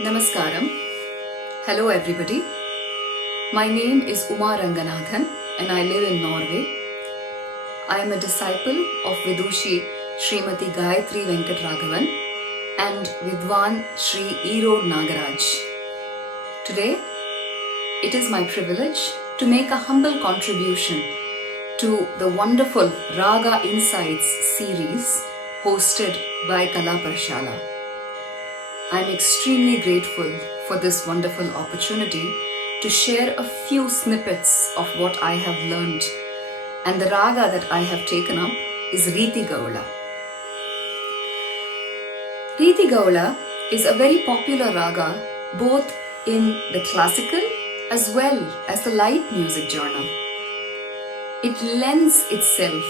Namaskaram. Hello everybody. My name is Ranganathan and I live in Norway. I am a disciple of Vidushi Srimati Gayatri Venkat Ragavan and Vidwan Sri Erode Nagaraj. Today, it is my privilege to make a humble contribution to the wonderful Raga Insights series hosted by Prashala. I am extremely grateful for this wonderful opportunity to share a few snippets of what I have learned, and the raga that I have taken up is Reetigowlai. Reetigowlai is a very popular raga both in the classical as well as the light music genre. It lends itself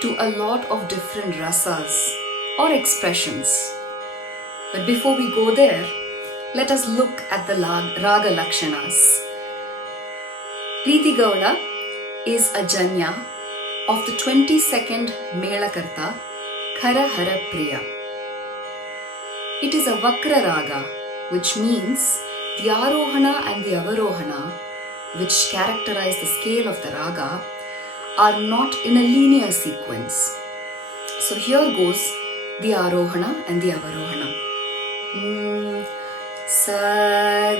to a lot of different rasas or expressions. But before we go there, let us look at the Raga Lakshanas. Reetigowlai is a janya of the 22nd Melakarta, Khara Hara Priya. It is a Vakra Raga, which means the Arohana and the Avarohana, which characterize the scale of the raga, are not in a linear sequence. So here goes the Arohana and the Avarohana. Sa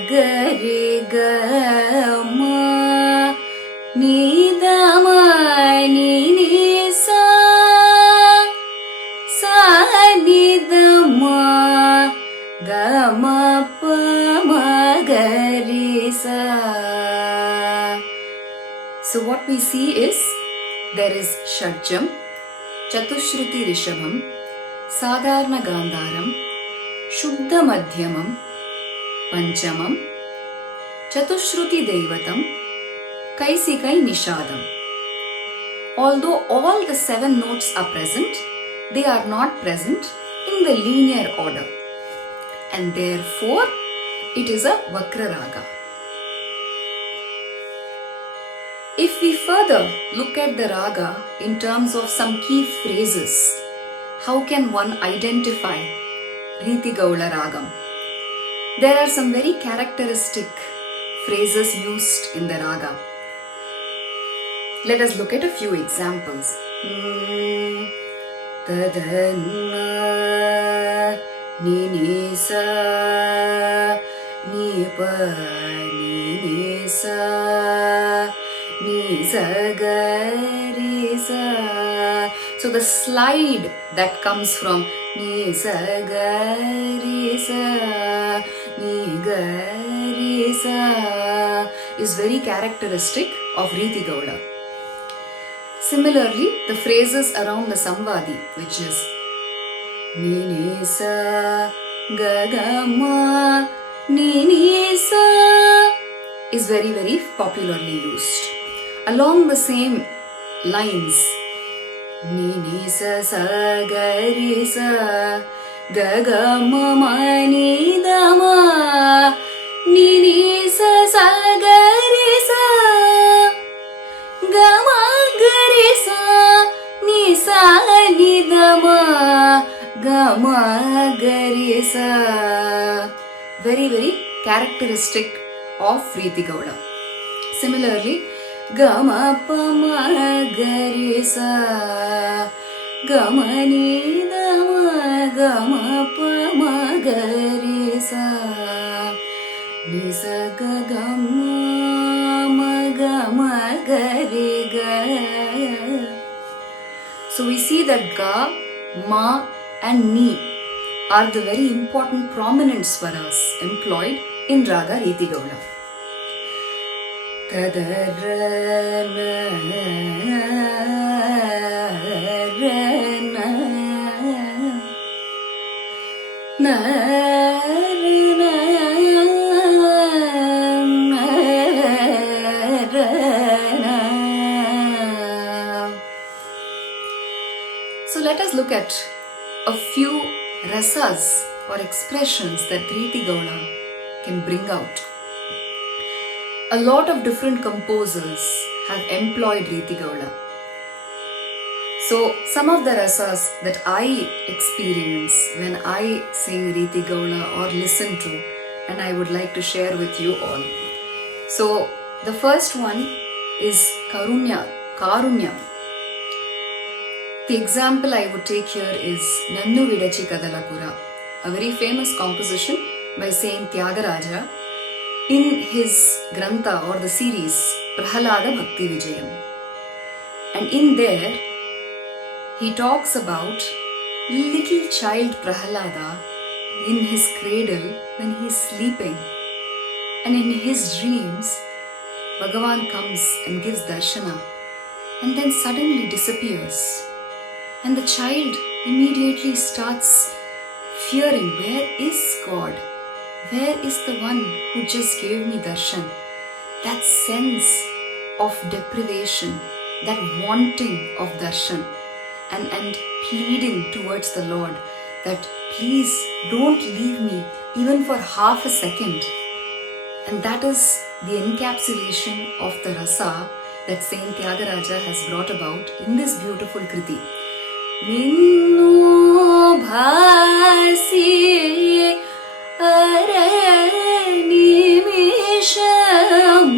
ga re ga ma ni da ma ni ni sa sa ni da ma ga ma pa ma ga re sa. So what we see is there is Shadjam, Chatushruti Rishabham, Sadharna Gandharam, Shuddha Madhyamam, Panchamam, Chatushruti Devatam, Kaisikai Nishadam. Although all the 7 notes are present, they are not present in the linear order, and therefore it is a Vakra Raga. If we further look at the raga in terms of some key phrases, how can one identify Reetigowlai Ragam? There are some very characteristic phrases used in the raga. Let us look at a few examples. Tadanna ni ni sa ni pa ni ni sa ni sa ga re sa. So the slide that comes from ni sa ga re sa ni ga re sa is very characteristic of Reetigowlai. Similarly, the phrases around the Samvadi, which is ni ni sa ga ga ma ni ni sa, is very popularly used. Along the same lines, ni ni sa sa ga re sa ga ga ma ma ni da ma ni ni sa sa ga re sa ga ma ga re sa ni sa ni da ma ga ma ga re sa. Very characteristic of Reetigowlai. Similarly, ga ma pa ma ga re sa ga ma ni da ma ga ma pa ma ga re sa ni sa ga ga ma ga re ga. So we see that ga, ma and ni are the very important prominent swaras employed in Raga Reetigowlai. So let us look at a few rasas or expressions that Reetigowlai can bring out. A lot of different composers have employed Reetigowlai. So some of the rasas that I experience when I sing Reetigowlai or listen to and I would like to share with you all. So the first one is Karunya. The example I would take here is Nannu Vidachi Kadalapura, a very famous composition by Saint Tyagaraja in his Grantha or the series Prahalada Bhakti Vijayam. And in there, he talks about little child Prahalada in his cradle when he is sleeping. And in his dreams, Bhagavan comes and gives darshana and then suddenly disappears. And the child immediately starts fearing, where is God? Where is the one who just gave me darshan? That sense of deprivation, that wanting of darshan and pleading towards the Lord that please don't leave me even for half a second. And that is the encapsulation of the rasa that Saint Tyagaraja has brought about in this beautiful kriti. Ninnu bhasi aranimisham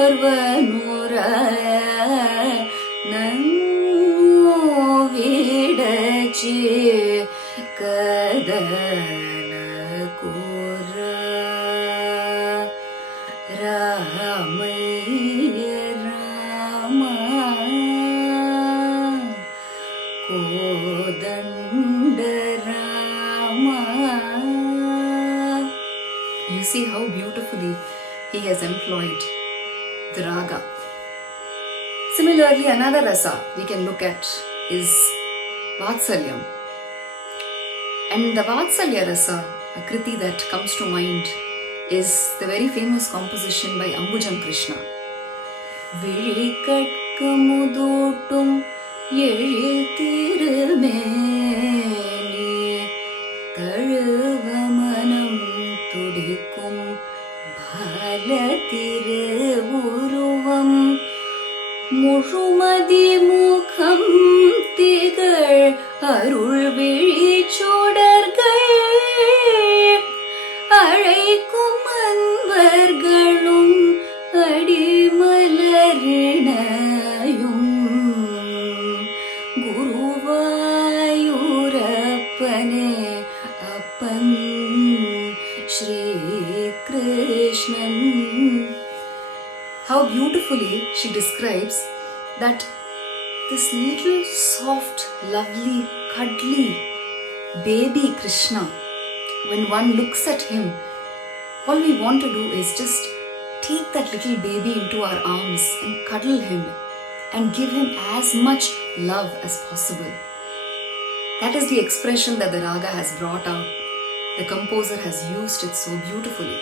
orvanura nannu vidachi kadalakura Ramaya Rama Kodanda Rama. You see how beautifully he has employed the raga. Similarly, another rasa we can look at is Vatsalyam. And the Vatsalya rasa, a kriti that comes to mind, is the very famous composition by Ambujam Krishna. Virikatkamudootum ezhithirumeni tazhuvamanam tudikkum bhalathiruvuruvam முழுமதி முகம் திகழ் அருள் விழிச்சுடர்கள் அழைக்கும் அன்பர்களும் அடிமலரிணையும் குருவாயூரப்பனே அப்பன் Sri Krishnan. How beautifully she describes that this little soft, lovely, cuddly baby Krishna, when one looks at him, all we want to do is just take that little baby into our arms and cuddle him and give him as much love as possible. That is the expression that the raga has brought out. The composer has used it so beautifully.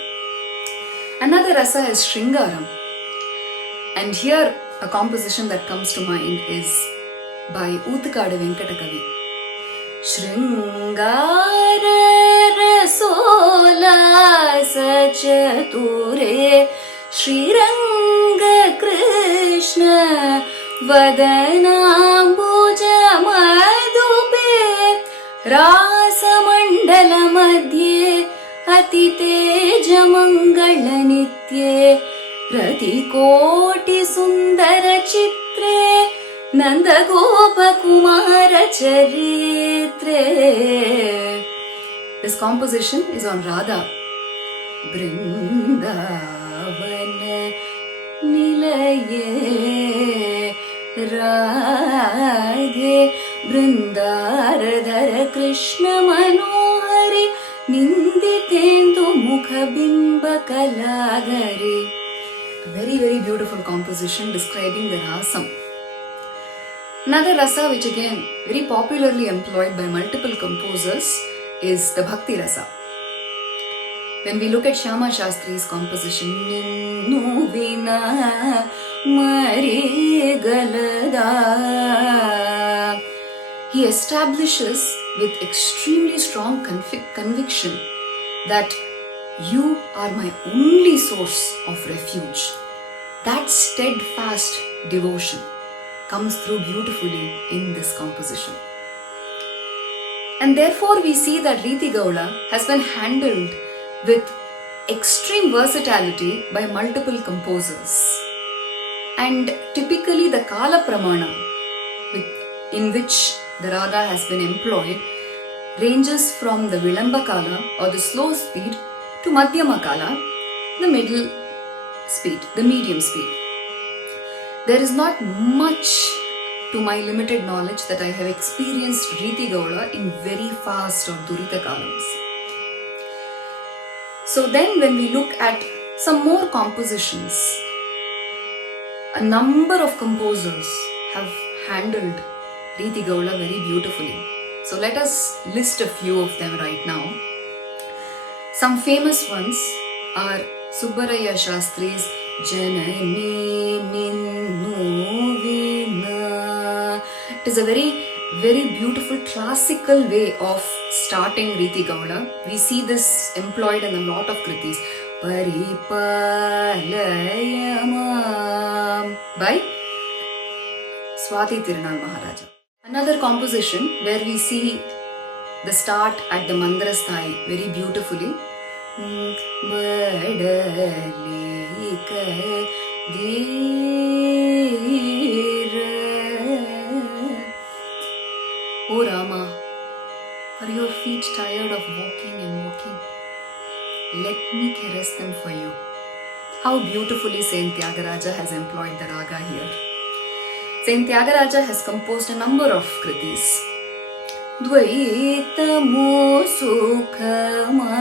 Another rasa is Shringaram. And here a composition that comes to mind is by Oothukadu Venkatakavi. Shringara rasola sachature Sriranga Krishna Vadanambuja Madhupe Rasa Mandala Madhye Atiteja Mangala Nitye Ratikoti Sundara Chitre Nanda Gopa Kumara Charitre. This composition is on Radha. Brindavana Nilaye Radhe Brindaradhara Krishna Manohari Ninditendu Mukha Bimba Kalagari. A very, very beautiful composition describing the rasam. Another rasa which again very popularly employed by multiple composers is the Bhakti Rasa. When we look at Shyama Shastri's composition, Ninnu Vina Mari Galada, he establishes with extremely strong conviction that you are my only source of refuge. That steadfast devotion comes through beautifully in this composition. And therefore we see that Reetigowlai has been handled with extreme versatility by multiple composers. And typically the Kala Pramana in which the raga has been employed ranges from the Vilamba Kala or the slow speed to Madhyama Kala, the middle speed, the medium speed. There is not much, to my limited knowledge, that I have experienced Reetigowlai in very fast or Durita Kalams. So then when we look at some more compositions, a number of composers have handled Reetigowlai very beautifully. So let us list a few of them right now. Some famous ones are Subbaraya Shastri's Janani Ninnu Veena. It is a very, very beautiful classical way of starting Reetigowlai. We see this employed in a lot of kritis. Paripalayamam by Swati Tirunal Maharaja. Another composition where we see the start at the Mandrasthai very beautifully. Oh Rama, are your feet tired of walking and walking? Let me caress them for you. How beautifully Saint Tyagaraja has employed the raga here. Saint Tyagaraja has composed a number of kritis. Dvaitamo sukhama,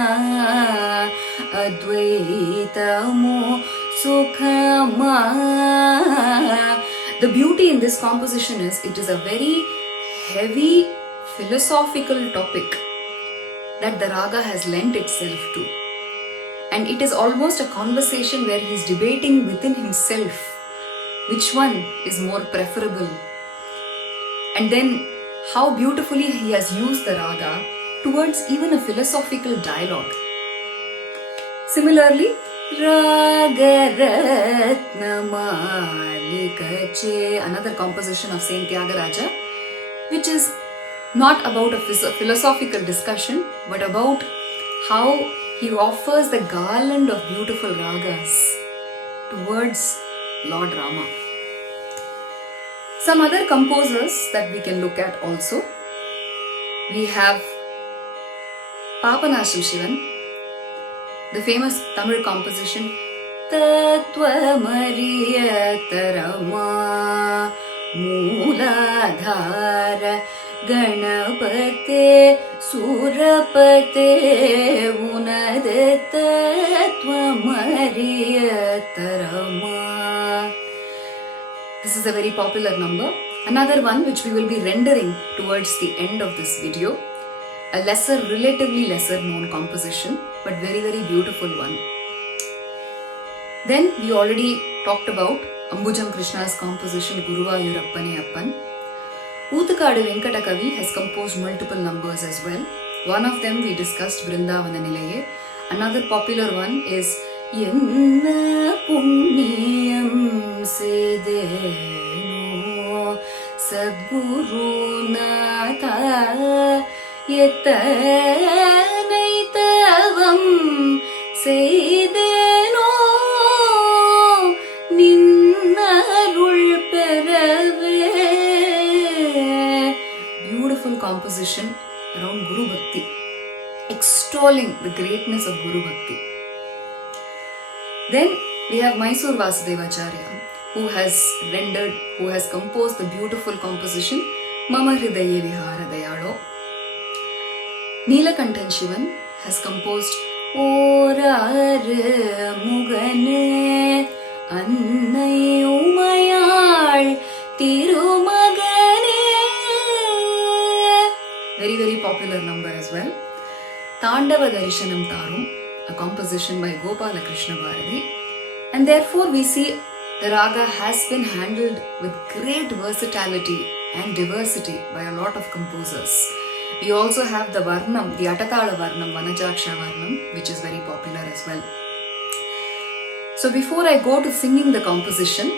advaitamo sukhama. The beauty in this composition is it is a very heavy philosophical topic that the raga has lent itself to. And it is almost a conversation where he is debating within himself which one is more preferable. And then how beautifully he has used the raga towards even a philosophical dialogue. Similarly, Raga Ratnamalikache, another composition of Saint Tyagaraja, which is not about a philosophical discussion, but about how he offers the garland of beautiful ragas towards Lord Rama. Some other composers that we can look at also. We have Papanasham Shivan, the famous Tamil composition Tattva Mariyatarama Mooladhara Ganapate Surapate Unade Tattva Mariyatarama. This is a very popular number. Another one which we will be rendering towards the end of this video. A relatively lesser known composition, but very, very beautiful one. Then we already talked about Ambujam Krishna's composition Guruvayurappane Appan. Oothukadu Venkata Kavi has composed multiple numbers as well. One of them we discussed, Vrindavana Nilaye. Another popular one is Yenna Punyam Sedeno Sadguru Natha Yettanaitavam Sedeno Ninnarul Perave. Beautiful composition around Guru Bhakti, extolling the greatness of Guru Bhakti. Then we have Mysore Vasudevacharya, who has composed the beautiful composition Mama Hridaye Vihara Dayalo. Neelakanthan Shivan has composed Orar Mugane Annai Umayal Tirumagane. Very, very popular number as well. Tandava Darishanam Tarum, a composition by Gopala Krishna Bharati. And therefore we see the raga has been handled with great versatility and diversity by a lot of composers. We also have the Varnam, the Atatala Varnam, Vanajaksha Varnam, which is very popular as well. So before I go to singing the composition,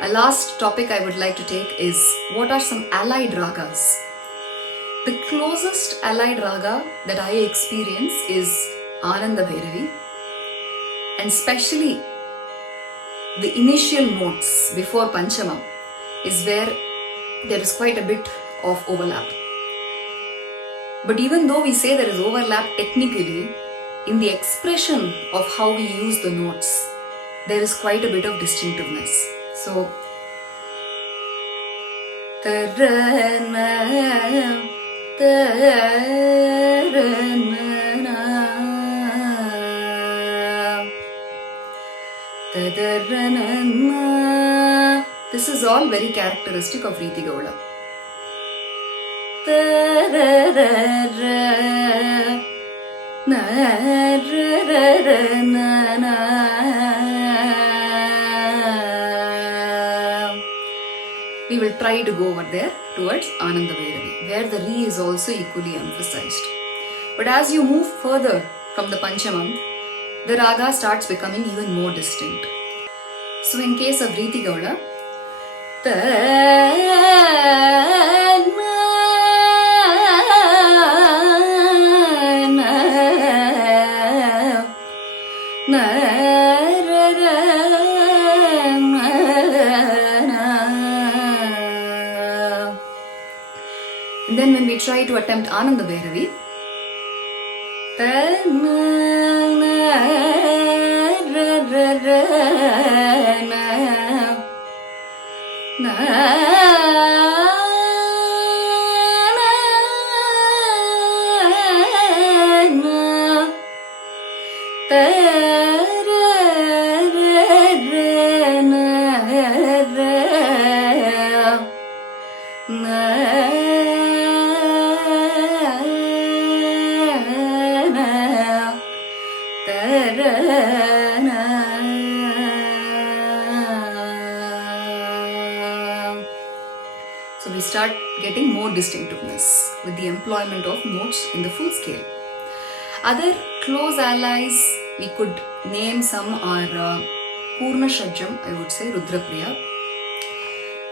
a last topic I would like to take is what are some allied ragas. The closest allied raga that I experience is Ananda Bhairavi, and especially the initial notes before Panchamam is where there is quite a bit of overlap. But even though we say there is overlap technically, in the expression of how we use the notes, there is quite a bit of distinctiveness. So, this is all very characteristic of Reetigowlai. We will try to go over there towards Ananda Bhairavi, where the Re is also equally emphasized. But as you move further from the Panchamam, the raga starts becoming even more distinct. So in case of Reetigowlai, and then when we try to attempt Ananda Bhairavi, so we start getting more distinctiveness with the employment of notes in the full scale. Other close allies we could name some are Purna Shajjam, I would say, Rudrapriya.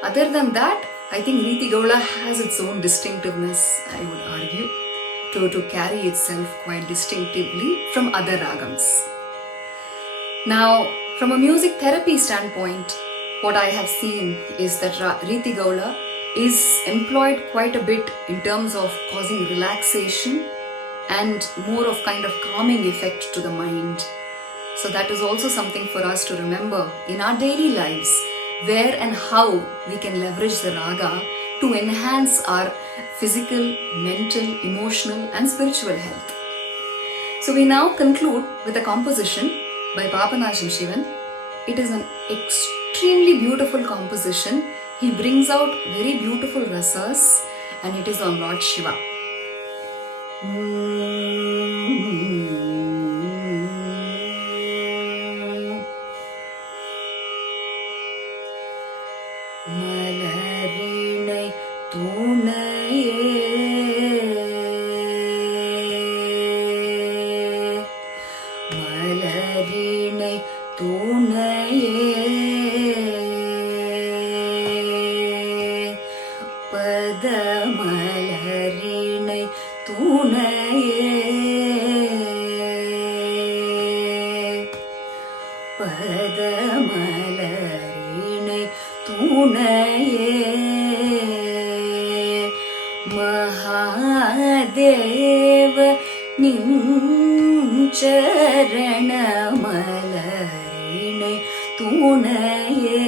Other than that, I think Reetigowlai has its own distinctiveness, I would argue, to carry itself quite distinctively from other ragams. Now, from a music therapy standpoint, what I have seen is that Reetigowlai is employed quite a bit in terms of causing relaxation and more of kind of calming effect to the mind. So that is also something for us to remember in our daily lives, where and how we can leverage the raga to enhance our physical, mental, emotional and spiritual health. So we now conclude with a composition by Papanasham Shivan. It is an extremely beautiful composition. He brings out very beautiful rasas and it is on Lord Shiva. Malarinai tunaye, malarinai tunaye, padamalarinai tunaye, padamalarinai tunaye, Mahadeva nin charanamalarinai tunaye,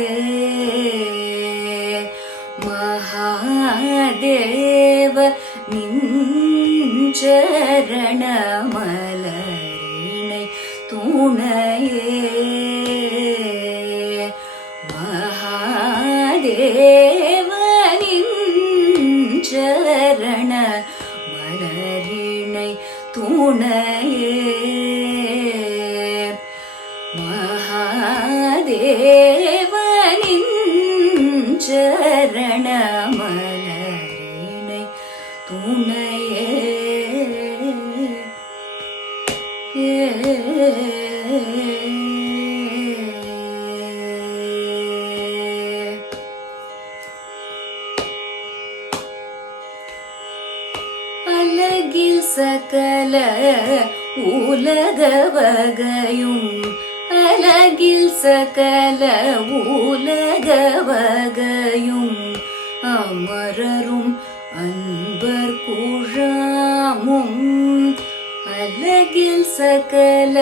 Mahadeva nin charanamalarinai tunaye, Mahadeva nin charanamalarinai tunaye, Mahadeva nin charanamalarinai tunaye. உலகவகையும் அலகில் சகல உலகவகையும் அமரரும் அன்பர் குழாமும் அலகில் சகல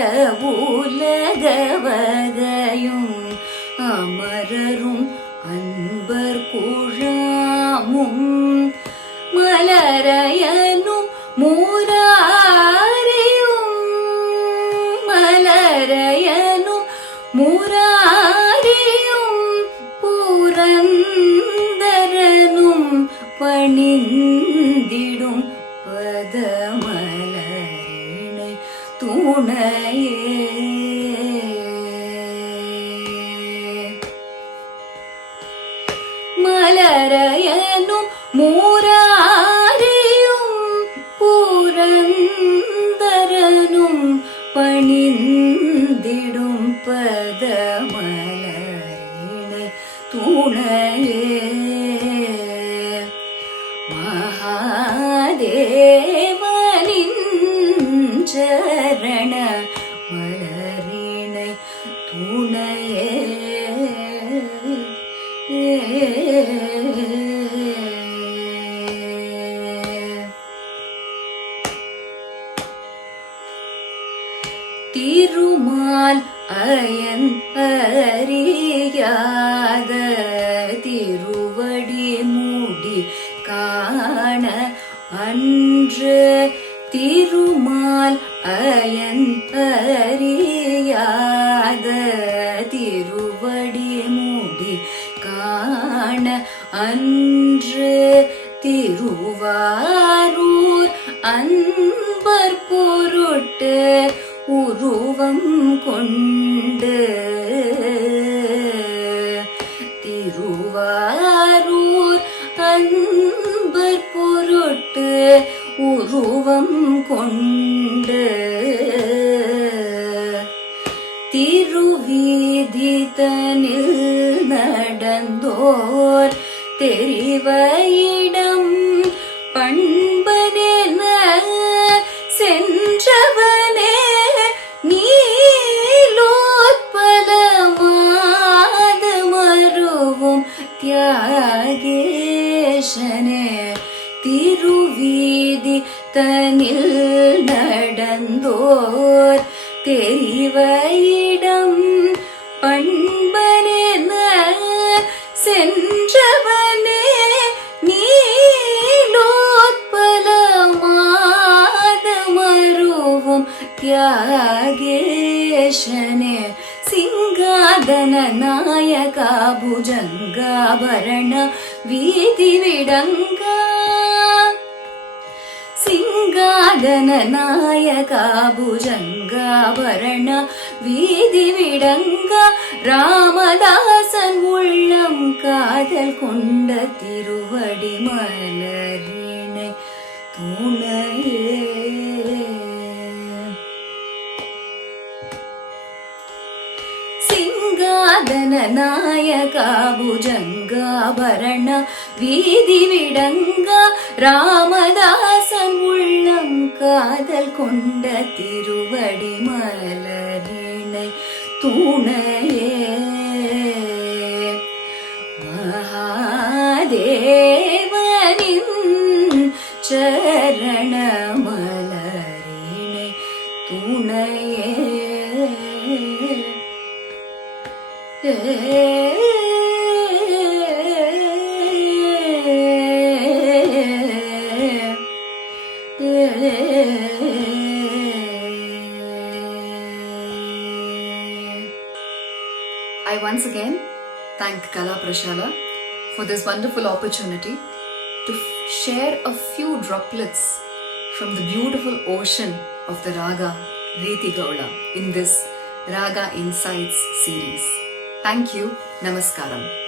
உலகவகையும் அமரரும் அன்பர் குழாமும் மலரையனும் மூராரியும் மலரையனும் மூராரியும் புரந்தரனும் பணிந்திடும் பதமலரினை துணையே மலரையனும் மூராரியும் புரந்தரனும் பணிந்திடும் பதமலரினை துணையே மகாதேவனின் சரண மலரினை துணையே Thirumal iron அறியாத திருவடி மூடி காண அன்று திருமால் அயன் அறியாத திருவடி மூடி காண அன்று திருவாரூர் அன்பர் பொருட்டு உருவம் கொண்டு திருவாரூர் அன்பர் பொருட்டு உருவம் கொண்டு திருவீதிதனில் நடந்தோர் தெரிவையிடம் பண்பனென சென்றவனே நீலோத்பலமாதமருவும் தியாகேசனே திருவீதி தனில் நடந்தோர் தெரிவையிடம் பண்பனென சென்றவனே நீலோத்பலமாதமருவும் தியாகேசனே சிங்காதன நாயகா புஜங்காபரண வீதி விடங்கா சிங்காதன நாயகா புஜங்காபரண வீதி விடங்கா ராமதாசன் உள்ளம் காதல் கொண்ட திருவடி மலரினை துணையே சிங்காதன நாயகா புஜங்காபரண வீதி விடங்கா ராமதாசன் உள்ளம் காதல் கொண்ட திருவடி மலரினை துணையே மகாதேவனின் சரண மலரினை துணையே I once again thank Kala Prashala for this wonderful opportunity to share a few droplets from the beautiful ocean of the Raga Reetigowlai in this Raga Insights series. Thank you. Namaskaram.